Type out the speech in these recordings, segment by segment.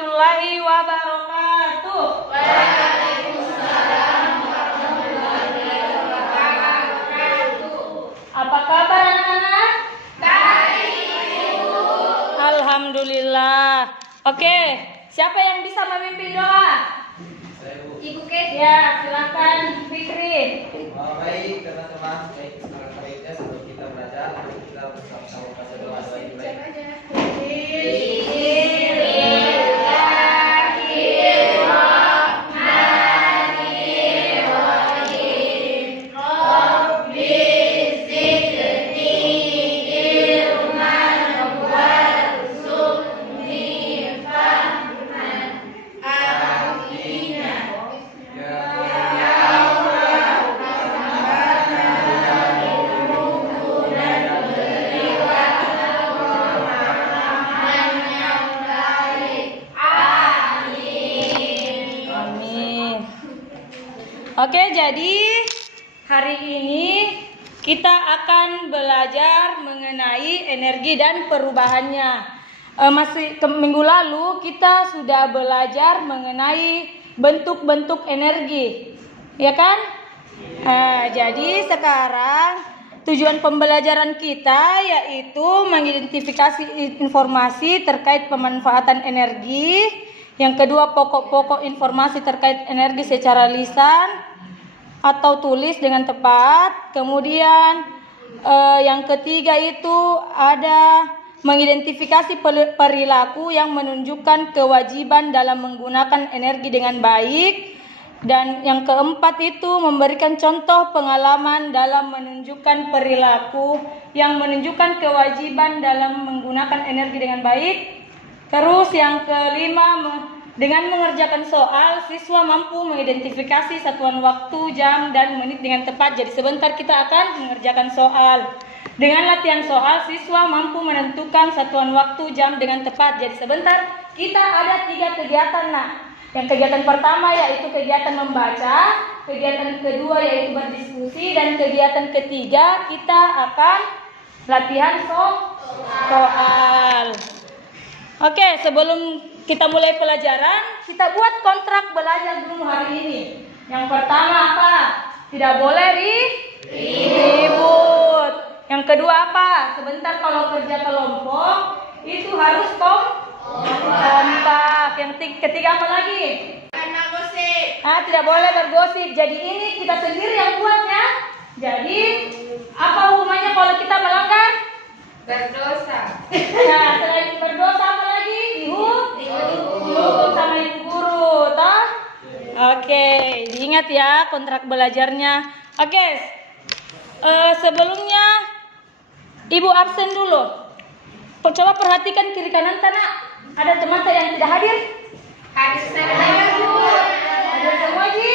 warahmatullahi wabarakatuh. Waalaikumsalam warahmatullahi wabarakatuh. Apa kabar anak-anak? Baik, Ibu. Alhamdulillah. Oke, siapa yang bisa memimpin doa? Ibu Keti. Ya, silakan Fikri. Baik teman-teman, sekarang baiknya sebelum kita belajar, kita bersama-sama baca doa yang baik. Oke, jadi hari ini kita akan belajar mengenai energi dan perubahannya. Minggu lalu kita sudah belajar mengenai bentuk-bentuk energi, ya kan? Jadi sekarang tujuan pembelajaran kita yaitu mengidentifikasi informasi terkait pemanfaatan energi. Yang kedua, pokok-pokok informasi terkait energi secara lisan atau tulis dengan tepat. Kemudian yang ketiga itu ada mengidentifikasi perilaku yang menunjukkan kewajiban dalam menggunakan energi dengan baik. Dan yang keempat itu memberikan contoh pengalaman dalam menunjukkan perilaku yang menunjukkan kewajiban dalam menggunakan energi dengan baik. Terus yang kelima, dengan mengerjakan soal, siswa mampu mengidentifikasi satuan waktu, jam, dan menit dengan tepat. Jadi sebentar kita akan mengerjakan soal. Dengan latihan soal, siswa mampu menentukan satuan waktu, jam dengan tepat. Jadi sebentar kita ada 3 kegiatan. Yang kegiatan pertama yaitu kegiatan membaca, kegiatan kedua yaitu berdiskusi, dan kegiatan ketiga kita akan latihan soal. Oke, sebelum kita mulai pelajaran, kita buat kontrak belajar dulu hari ini. Yang pertama apa? Tidak boleh ribut. Yang kedua apa? Sebentar kalau kerja kelompok itu harus kompak. Yang ketiga apa lagi? Karena gosip. Tidak boleh bergosip. Jadi ini kita sendiri yang buatnya. Jadi apa hukumannya kalau kita melanggar? Berdosa. Selain berdosa apa lagi? Dihukum sama ibu guru, toh? Oke, diingat ya kontrak belajarnya. Oke, sebelumnya ibu absen dulu. Coba perhatikan kiri kanan tanah. Ada teman yang tidak hadir? Hadir semua, Bu. Hadir semua, Ji?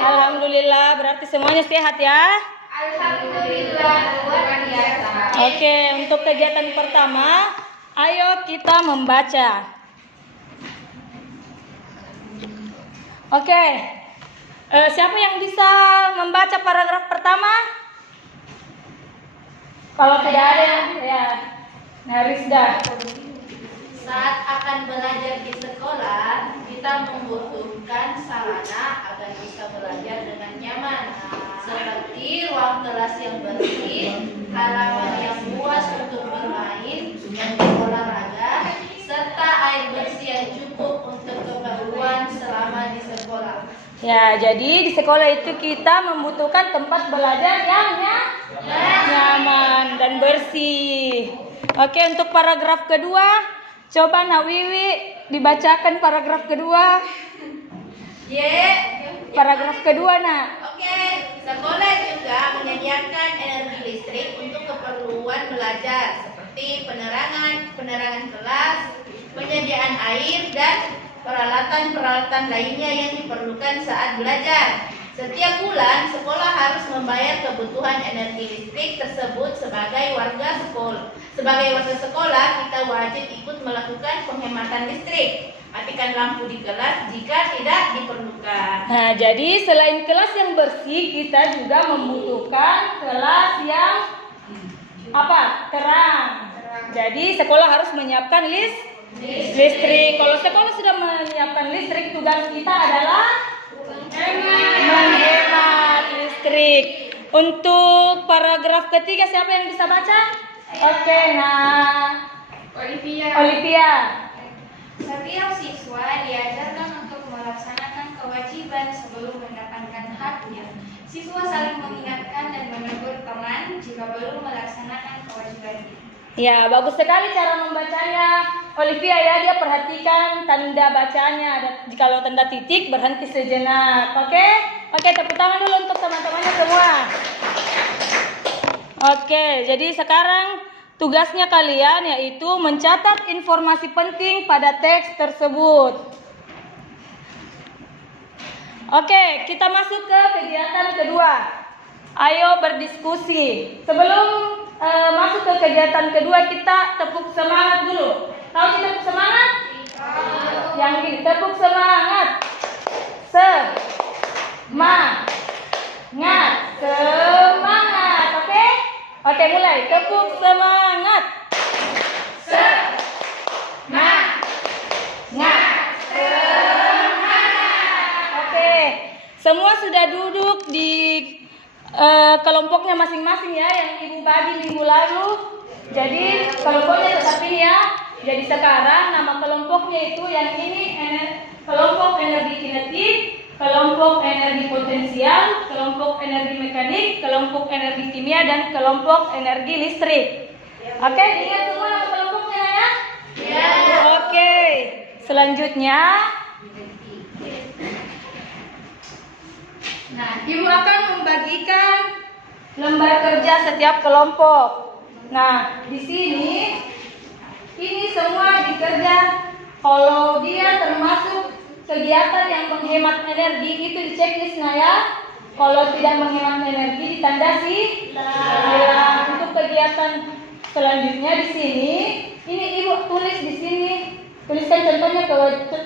Alhamdulillah, berarti semuanya sehat ya. Alhamdulillah, luar biasa. Oke, untuk kegiatan pertama, ayo kita membaca. Oke, siapa yang bisa membaca paragraf pertama? Kalau tidak ada, ya, Narisda. Saat akan belajar di sekolah, kita membutuhkan sarana agar bisa belajar dengan nyaman, seperti ruang kelas yang bersih, halaman yang luas untuk bermain, untuk olahraga, serta air bersih yang cukup untuk keperluan selama di sekolah. Ya, jadi di sekolah itu kita membutuhkan tempat belajar yang nyaman dan bersih. Oke, untuk paragraf kedua, coba Nak Wiwi dibacakan paragraf kedua. Paragraf kedua, Nak. Oke, sekolah juga menyediakan energi listrik untuk keperluan belajar seperti penerangan kelas, penyediaan air, dan peralatan-peralatan lainnya yang diperlukan saat belajar. Setiap bulan, sekolah harus membayar kebutuhan energi listrik tersebut sebagai warga sekolah. Sebagai warga sekolah, kita wajib ikut melakukan penghematan listrik. Matikan lampu di kelas jika tidak diperlukan. Nah, jadi selain kelas yang bersih, kita juga membutuhkan kelas yang terang. Jadi sekolah harus menyiapkan listrik. Kalau sekolah tugas kita adalah menghemat listrik. Untuk paragraf ketiga siapa yang bisa baca? Oke, nah Olivia. Setiap siswa diajarkan untuk melaksanakan kewajiban sebelum mendapatkan haknya. Siswa saling mengingatkan dan menegur teman jika belum melaksanakan kewajibannya. Ya, bagus sekali cara membacanya. Olivia ya, dia perhatikan tanda bacanya. Kalau tanda titik berhenti sejenak. Oke? Oke, tepuk tangan dulu untuk teman-temannya semua. Oke, jadi sekarang tugasnya kalian yaitu mencatat informasi penting pada teks tersebut. Oke, kita masuk ke kegiatan kedua. Ayo berdiskusi. Sebelum masuk ke kegiatan kedua, kita tepuk semangat dulu. Tahu sih tepuk semangat? Yang ini tepuk semangat. Semangat. Semangat. Oke? Oke, mulai. Tepuk semangat. Semangat. Oke. Semua sudah duduk di kelompoknya masing-masing ya, yang Ibu bagi minggu lalu. Jadi kelompoknya tetap ini ya. Jadi sekarang nama kelompoknya itu yang ini kelompok energi kinetik, kelompok energi potensial, kelompok energi mekanik, kelompok energi kimia, dan kelompok energi listrik. Oke, ingat semua nama kelompoknya ya? Ya. Oke, selanjutnya Ibu akan membagikan lembar kerja setiap kelompok. Nah, di sini ini semua dikerja. Kalau dia termasuk kegiatan yang menghemat energi itu di checklist ya. Kalau tidak menghemat energi ditanda silang. Untuk kegiatan selanjutnya di sini, ini Ibu tulis di sini. Tuliskan contohnya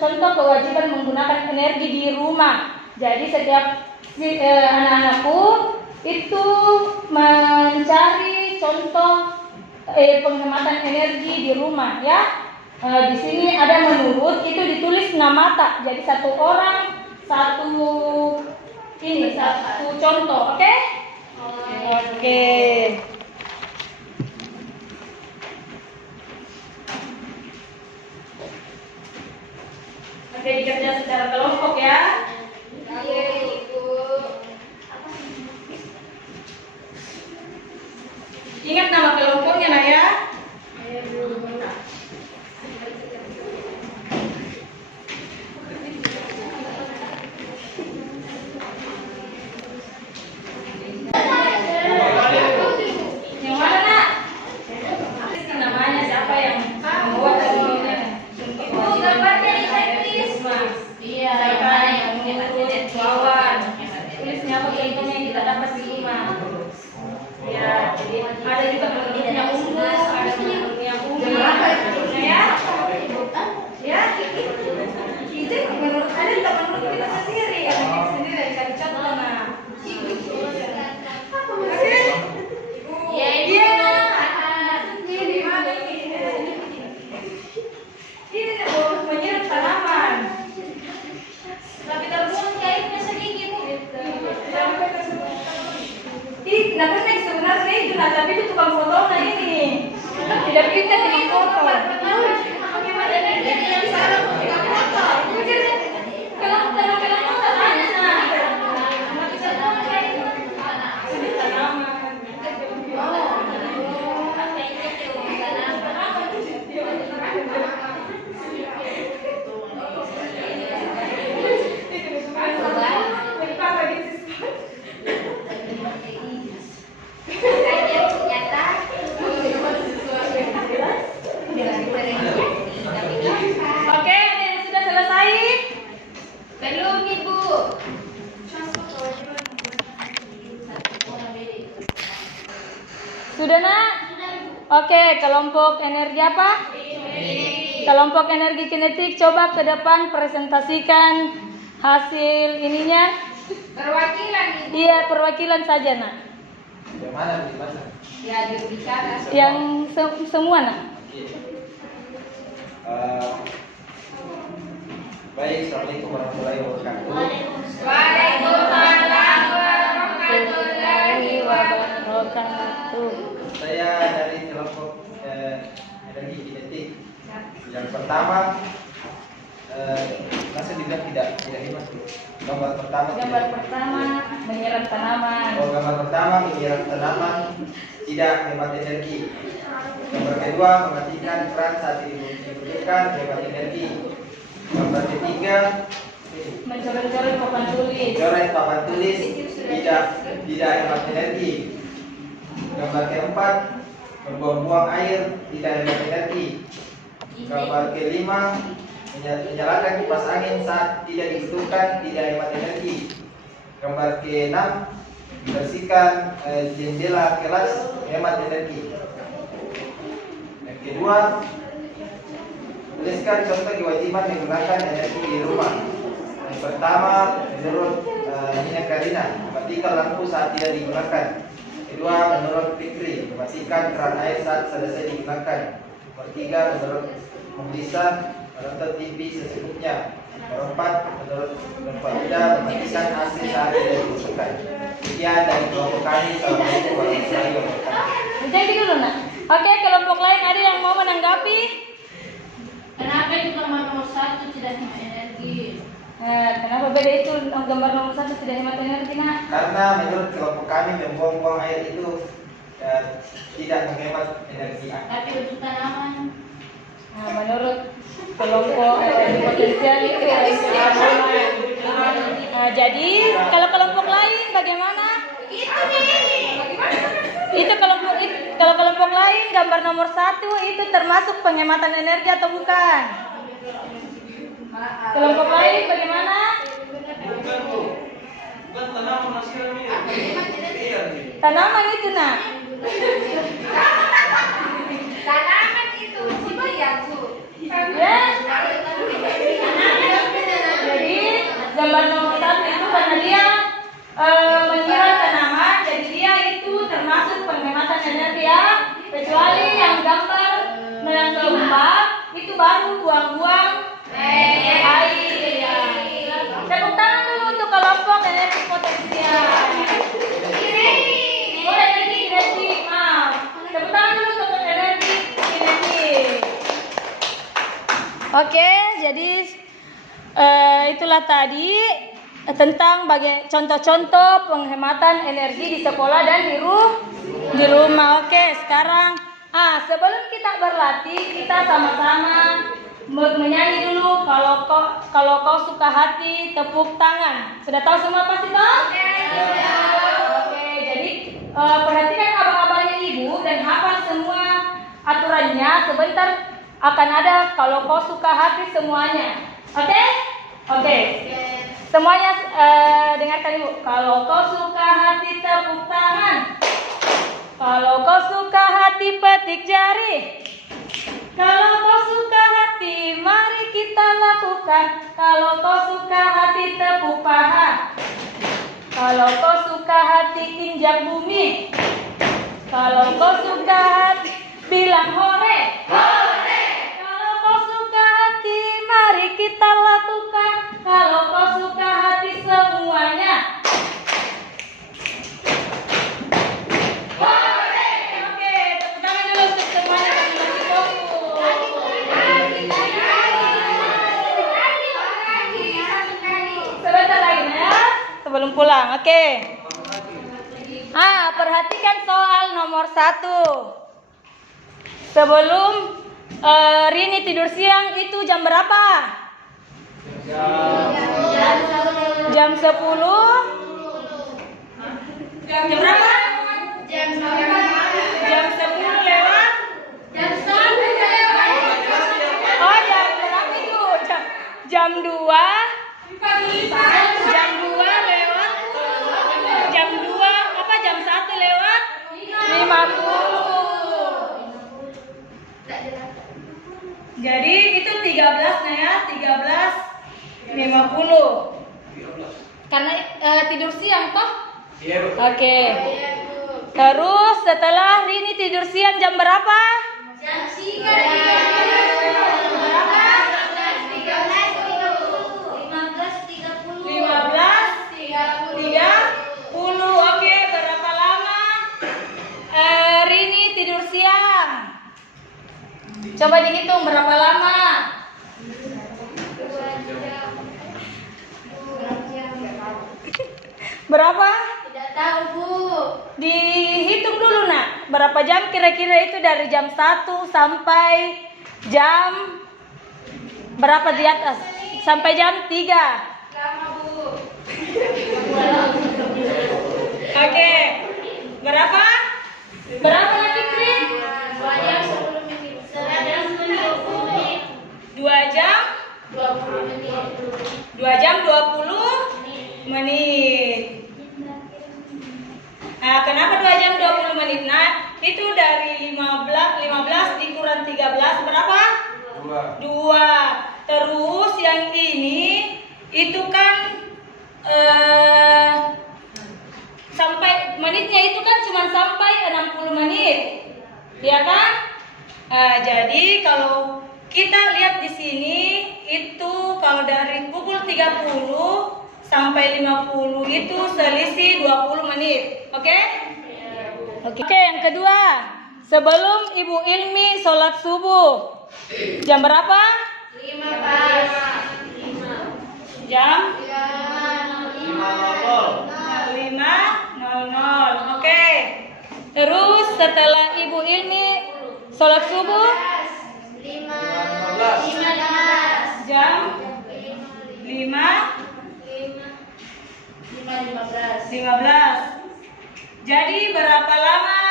contoh kewajiban menggunakan energi di rumah. Jadi setiap anak-anakku itu mencari contoh penghematan energi di rumah ya. Di sini ada menurut, itu ditulis namata. Jadi satu orang satu contoh, oke? Oke. Oke, dikerja secara kelompok ya. Ingat nama kelompoknya lah ya. Yang mana nak? Namanya siapa yang membuat ini? Itu gambarnya di checklist. Iya, yang mengikut lawan. Tulisnya apa contohnya yang kita dapat di rumah. Ya, jadi ada juga menurutnya umum, ada menurutnya umum. Ya, ya. Itu menurut ada juga menurut kita sendiri, yang kita sendiri dari cari contoh nah. Oke? Iya. Ini mana ini? Ini menyerap tanaman. Tapi terbuang cairnya sedikit. Ih, nah kan sebenarnya itu nah, tapi itu tukang foto nah ini. Tidak pintar dengan foto. Oke, ada yang sudah selesai? Belum, Ibu. Sudah, Nak? Oke, kelompok energi apa? Kelompok energi kinetik, coba ke depan presentasikan hasil ininya. Perwakilan Ibu. Iya, perwakilan saja, Nak. Yang mana dibaca? Ya, jurubicara. Yang semua, Nak. Baik, Assalamualaikum warahmatullahi wabarakatuh. Waalaikumsalam warahmatullahi wabarakatuh. Saya dari kelompok energi kinetik. Yang pertama, masa dibilang tidak hemat. Gambar pertama. Gambar pertama menyiram tanaman. Gambar pertama menyiram tanaman tidak hemat energi. Gambar kedua mematikan keran saat dibutuhkan hemat energi. Gambar ketiga Mencoret-coret papan tulis. coret papan tulis tidak hemat energi. Gambar keempat membuang-buang air tidak hemat energi. Gambar kelima menyalakan kipas angin saat tidak dibutuhkan tidak hemat energi. Gambar keenam membersihkan jendela kelas hemat energi. Yang kedua, tuliskan contoh kewajiban menggunakan energi di rumah. Yang pertama, menurut Nina Karina, matikan lampu saat tidak digunakan. Kedua, menurut Fikri, mematikan keran air saat selesai digunakan. Nomor tiga, menurut Melisa, menonton TV secukupnya. Nomor empat, menurut Farida, mematikan AC saat tidak dibutuhkan. Sekian dari kelompok kami. Assalamualaikum warahmatullahi wabarakatuh. Jadi dulu nak. Oke, kelompok lain ada yang mau menanggapi? Kenapa itu nomor 1 tidak hemat energi? Kenapa beda itu gambar nomor 1 tidak hemat energi nak? Karena menurut kelompok kami membuang-buang air itu tidak menghemat energi. Tapi untuk tanaman. Menurut kelompok energi potensial itu jadi kalau kelompok lain bagaimana? Kalau kelompok lain gambar nomor 1 itu termasuk penghematan energi atau bukan? Kelompok lain bagaimana? Bukan tanaman nasional ini. Tanaman itu nak. Tanaman itu siapa yang tuh? Ya. Jadi gambar nomor 1 itu karena dia menyiram tanaman, jadi dia itu termasuk penghematan energi ya. Kecuali yang gambar yang keempat itu baru buang-buang air. Ya. Tepuk tangan dulu untuk kelompok energi potensial. Oh, energi kinetik, maaf. Tepuk tangan dulu untuk energi kinetik. Oke, jadi itulah tadi tentang contoh-contoh penghematan energi di sekolah dan di rumah. Oke, sekarang sebelum kita berlatih kita sama-sama menyanyi dulu. Kalau kau suka hati tepuk tangan. Sudah tahu semua pasti toh? Oke, jadi perhatikan abang-abangnya ibu dan hafal semua aturannya. Sebentar akan ada kalau kau suka hati semuanya. Oke? Oke. Semuanya dengarkan ibu. Kalau kau suka hati tepuk tangan. Kalau kau suka hati petik jari. Kalau kau suka hati mari kita lakukan. Kalau kau suka hati tepuk paha. Kalau kau suka hati injak bumi. Kalau kau suka hati bilang hore. Hore. Kalau kau suka hati mari kita lakukan. Kalau kau suka hati semuanya. Hore. Oke, tepuk tangan dulu untuk semuanya yang masih fokus. Sebentar lagi ya, sebelum pulang. Oke. Perhatikan soal nomor 1. Sebelum Rini tidur siang itu jam berapa? Jam 10. Jam berapa? Jam 10 lewat. Jam 1 lewat. Oh, jam berapa itu? Jam 2. Jam 2 lewat. Jam 2 apa jam 1 lewat 50. Jadi itu 13 nah ya, 13.50. Karena tidur siang toh? Iya. Oke. Terus setelah Rini tidur siang jam berapa? Jam 3. Coba dihitung berapa lama? 2 jam. Berapa? Tidak tahu, Bu. Dihitung dulu nak. Berapa jam kira-kira itu dari jam 1 sampai jam berapa di atas? Sampai jam 3. Lama, Bu. Oke. Berapa? Berapa lagi, Kri? 2 jam 10 menit. 20 menit. 2 jam? 20 menit. 2 jam 20 menit. Nah, kenapa 2 jam 20 menit? Nah, itu dari 15 dikurang 13 berapa? 2. Terus yang ini itu kan sampai menitnya itu kan cuma sampai 60 menit. Ya kan? Jadi kalau kita lihat di sini itu kalau dari pukul 30 sampai 50 itu selisih 20 menit. Oke? Oke, yang kedua, sebelum Ibu Ilmi sholat subuh, jam berapa? 15. Jam 5.00. Oke. Terus setelah Ibu Ilmi sholat subuh, 15. jam 5.15. Jadi berapa lama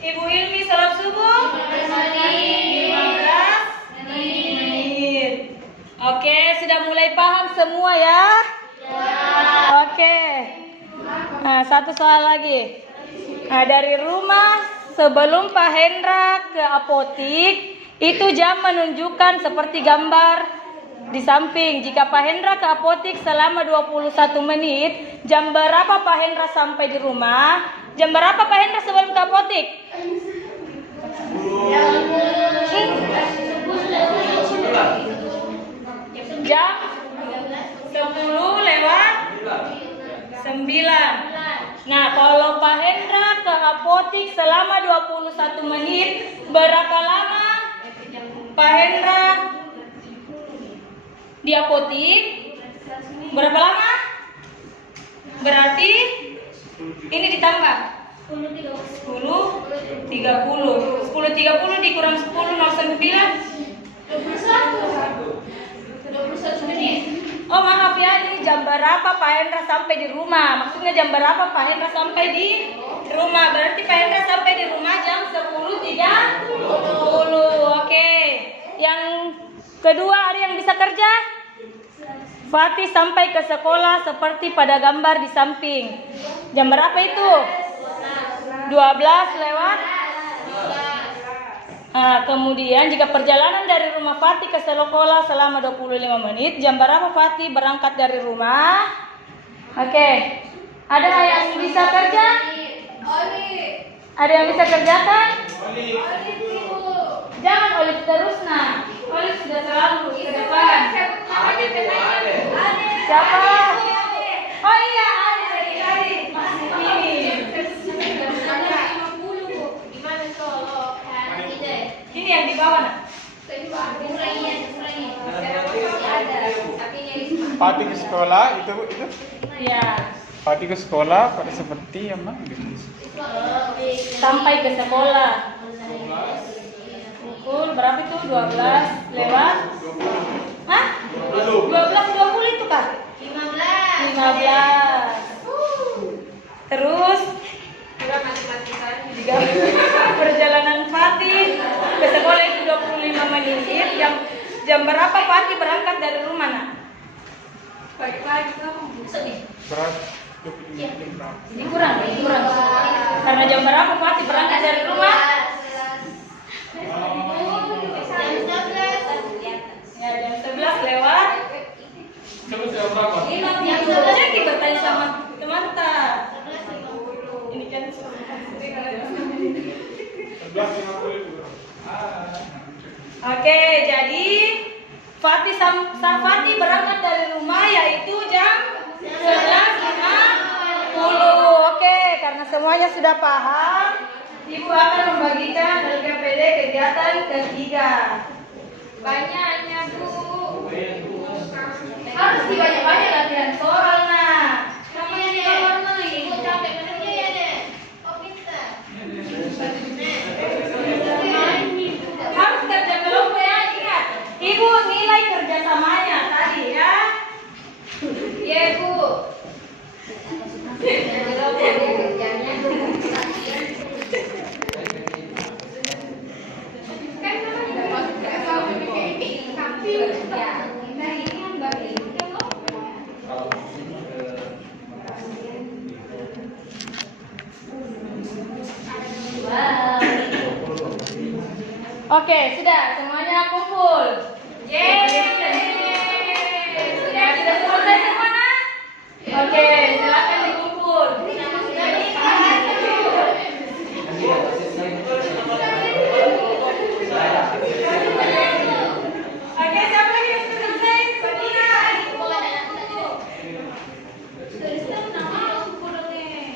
Ibu Ilmi sholat subuh? 15 menit. Oke, sudah mulai paham semua ya? Oke. Nah, satu soal lagi. Nah, dari rumah sebelum Pak Hendra ke apotik, itu jam menunjukkan seperti gambar di samping. Jika Pak Hendra ke apotik selama 21 menit, jam berapa Pak Hendra sampai di rumah? Jam berapa Pak Hendra sebelum ke apotik? Jam 10 lewat 9. Nah, kalau Pak Hendra ke apotik selama 21 menit, berapa lama Pak Hendra di apotik? Berapa lama? Berarti ini ditambah 10.30 dikurang 10.09. 21 menit. Oh maaf ya, ini jam berapa Pak Hendra sampai di rumah? Maksudnya jam berapa Pak Hendra sampai di rumah? Berarti Pak Hendra sampai di rumah jam 10.30. Oke. Yang kedua, ada yang bisa kerja? Fatih sampai ke sekolah seperti pada gambar di samping. Jam berapa itu? 12 lewat. Kemudian jika perjalanan dari rumah Fatih ke sekolah selama 25 menit, jam berapa Fatih berangkat dari rumah? Oke. Ada yang bisa kerja? Ada yang bisa kerjakan? Jangan Olive terus nah. Olive sudah selalu ke depan. Siapa? Oh iya, Adi. Masih ini. Ini yang di bawah nak. Pati ke sekolah itu Iya. pati ke sekolah pada seperti yang mana gitu. Sampai ke sekolah. Pukul berapa itu? 12 lewat? Hah? 12.20 itu kah? 15. Terus perjalanan Fatih ke sekolah itu 25 menit. Jam berapa Fatih berangkat dari rumah nak? Berat 25 berapa? Dikurang. Karena jam berapa Fatih berangkat dari rumah? Ya, jam 11 lewat. Yang sebenarnya kita bertanya sama teman tak. Ini kan Oke, jadi Fatih berangkat dari rumah yaitu jam 11.50. Oke, karena semuanya sudah paham, Ibu akan membagikan LKPD kegiatan ketiga. Banyaknya Bu. Harus dibanyak-banyak latihan soal nak. Sama yang warna Ibu capek benernya ya deh. Oh pintar. Harus kerja kelompok ya, ingat. Ibu nilai kerjasamanya tadi ya. Iya Bu. Kan sama juga masuk kalau PPKM tapi ya kita ini yang bagi Oke, sudah semuanya kumpul. Yeay. Sudah selesai semua nak? Oke, silakan dikumpul. Oke, siapa lagi yang sudah selesai? Sabina.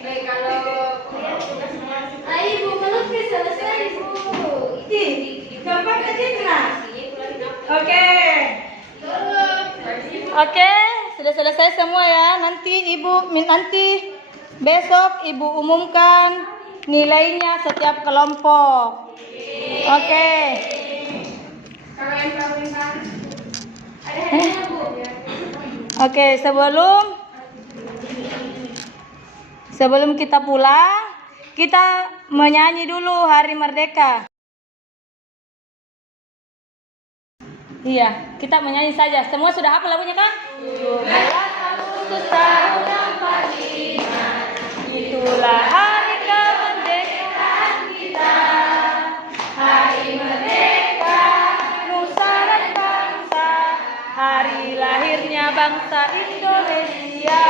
Baik, kalau kuliah sudah selesai. Ibu melukis selesai ibu. Gambar kecil nak? Oke. Oke, sudah selesai semua ya. Nanti besok ibu umumkan nilainya setiap kelompok. Oke. Kalau yang paling ada hadiahnya Bu. Oke, sebelum kita pulang, kita menyanyi dulu Hari Merdeka. Iya, kita menyanyi saja. Semua sudah hafal lagunya kan? 17 Agustus tahun 45, itulah hari kemerdekaan kita. Hari merdeka, nusa dan bangsa, hari lahirnya bangsa Indonesia.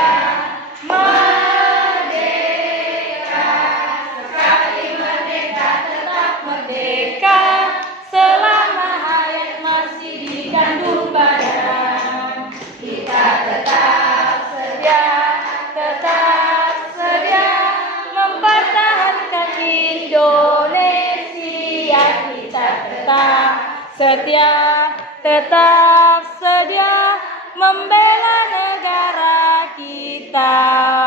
Merdeka, sekali merdeka tetap merdeka, selama hayat masih dikandung badan. Kita tetap sedia mempertahankan Indonesia. Kita tetap sedia membela negara kita.